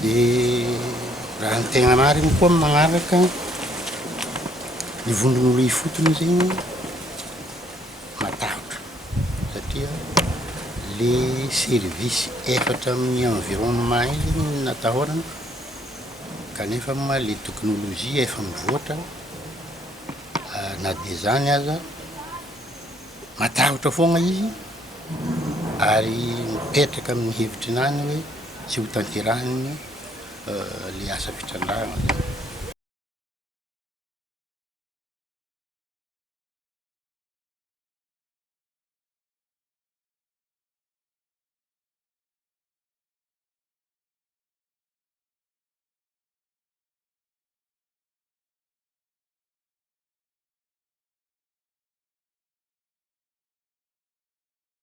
dia raha ny tegna marina koa magnaraka ny Vondron'Olona Ifotony zegny matahotra satria le service efatra amin'ny environnement izy zegny natahorana kanefa ma le teknolojia efa mivoatra na dia zany aza matahotra foagna izy ary mipetraka amin'ny hevitry nany hoe tsy ho tanterahany le asa fitrandrahana zany.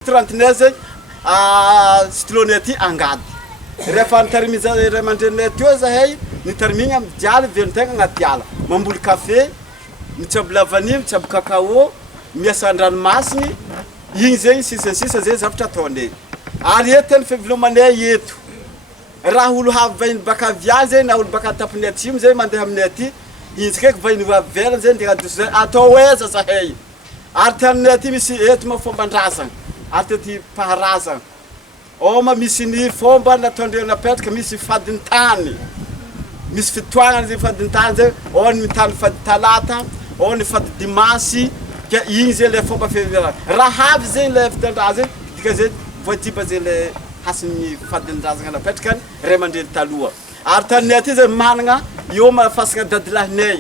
Trentinese stylonet angady rehefa nitarimiza ray aman-drenay teo zahay nitarmigny amin'ny dialy velon-tegna agnaty ala mamboly café mitsabo lavany mitsabo cacao miasa andranomasiny igny zegny sisa zay zavatra ataonay ary eto ny fivelomanay eto raha olo havy vahiny baka aviazy zay na olo baka taponay atsimo zay mandeha aminay aty intsikeky vahiny avelany zay ndeha adoso zay atao eza zahay ary taninay aty misy eto mafomban-drazana ary tety paharazana oma misy ny fomba nataondreo napetraka misy fadiny tany misy fitoagnana zay fadiny tany zay ao ny mitany fady talata ao ny fady dimasy ka igny zay le fomba fivelana raha avy zay le fitandra zay dika zay voatiba zay le hasin'ny fadin-drazana napetraka ray aman-dreny taloha ary taninay aty zay managna eo mahafasaka dadilahinay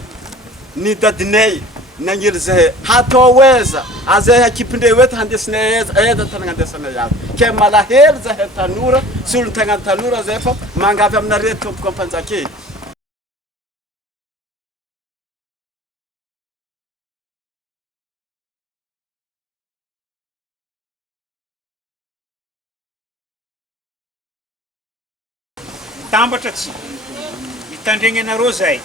ny dadinay nagniry zahay hatao eza azahay akipindreo eto handesinay eza tanagna andesanay azy ke malahelo zahay tanora sy olo tagnany tanora zay fa mangavy aminare tompoko Ampanjaka tambatra tsy mitandregny anareo zay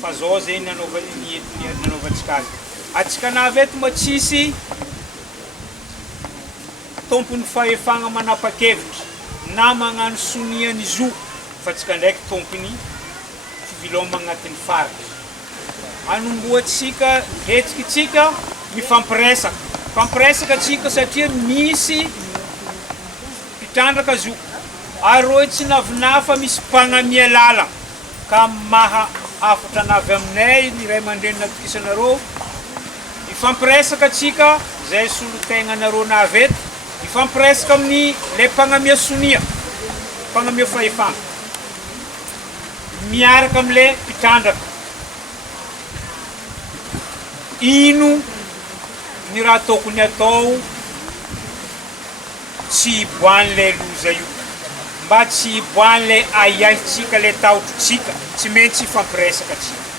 fa zao zay nanaovantsika azy atsika navy eto moa tsisy tompony fahefagna manapa-kevitra na magnano soniany zo fa tsika ndraiky tompony fiviloma agnatin'ny faritra anomboatsika hetsikitsika mifampiresaka tsika satria misy hitrandraka zo ary tsy navinafa misy mpagnamia lala ka maha afatra navy aminay ny ray aman-dreny natokisanareo ifampiresaka atsika zay solo-tegna nareo navy eto ifampiresaka amin'ny le mpagnamia sonia mpagnamia fahefagna miaraka amile mpitrandraka ino ny raha tokony atao tsy hiboan'le loza io mba tsy hiboan'le ahiahintsika le tahotritsika tsy maintsy ifampiresaka atsika